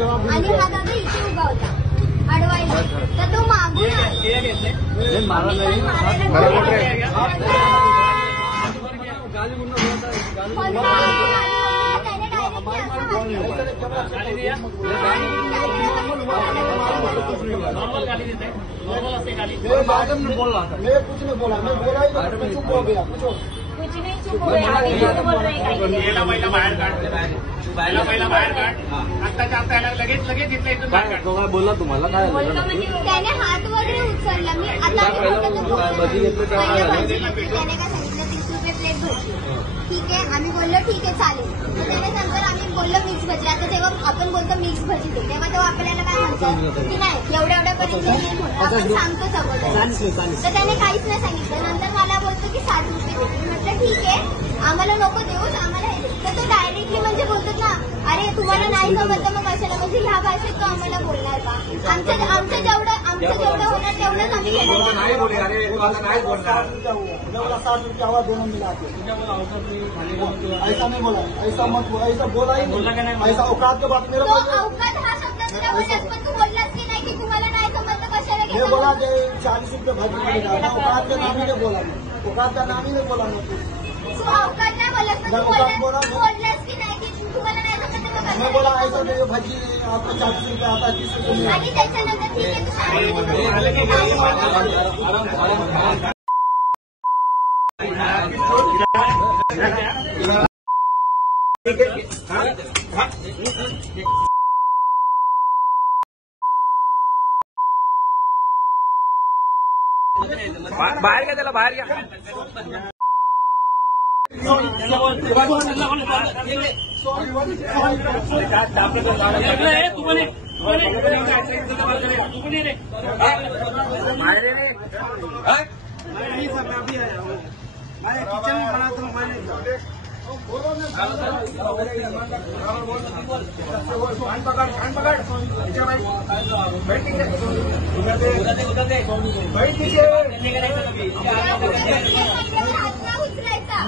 आणि हा दादा इथे उभा होता अडवायला, तर तो मागून कुछ नहीं बोला, मैं बोला ही नहीं, चुप हो गया। कुछ नहीं चुप हो गया, पहिला बाहेर काढ, पहिला बाहेर काढ, आत्ताच्या आता याला लगेच घेतलं इथून बाहेर काढ। काय बोलला तुम्हाला? काय त्याने हात वगैरे उचलला, मी आता त्याने काय सांगितलं 30 रुपये प्लेट भजी, ठीक आहे, आम्ही बोललो ठीक आहे चालेल, मग त्याने नंतर आम्ही बोललो मिक्स भजी, आता जेव्हा आपण बोलतो मिक्स भजी दे तेव्हा तो आपल्याला काय म्हणतो की नाही एवढ्यापर्यंत नाही म्हणून आपण सांगतो सगळं, तर त्याने काहीच नाही सांगितलं, नंतर मला बोलतो की 60 रुपये दे, म्हटलं ठीक आहे आम्हाला नको देऊच आम्हाला हे दे, तर तो डायरेक्टली म्हणजे बोलतो ना अरे तुम्हाला नाही जमत मग कशाला, म्हणजे ह्या भाषेत तो आम्हाला बोलणार का, आमचं जेवढं होणार तेवढंच आम्ही आवाज देना मिला, ऐसा नहीं बोला, ऐसा मत बोला, ऐसा बोला ही नहीं, ऐसा औकात के बात मेरा औकात हा शब्द तुला बोललास, पण तू बोललास की नाही की तुम्हाला नाही जमत कशाला मैं बोला 40 रुपये भाजी मिलेगा, औकात का नाम ही नहीं बोला, औकात का नाम ही नहीं बोला तू औकात नाही बोलत, तू बोललास की नाही की तुम्हाला नाही जमत, मैं बोला ऐसा नहीं भाजी आपको 40 रुपये आता 30 रुपये आणि त्याच्यानंतर ठीक आहे बाहेर घ्या त्याला, बाहेर घ्या। किचन में बना तो मैंने उचलायचा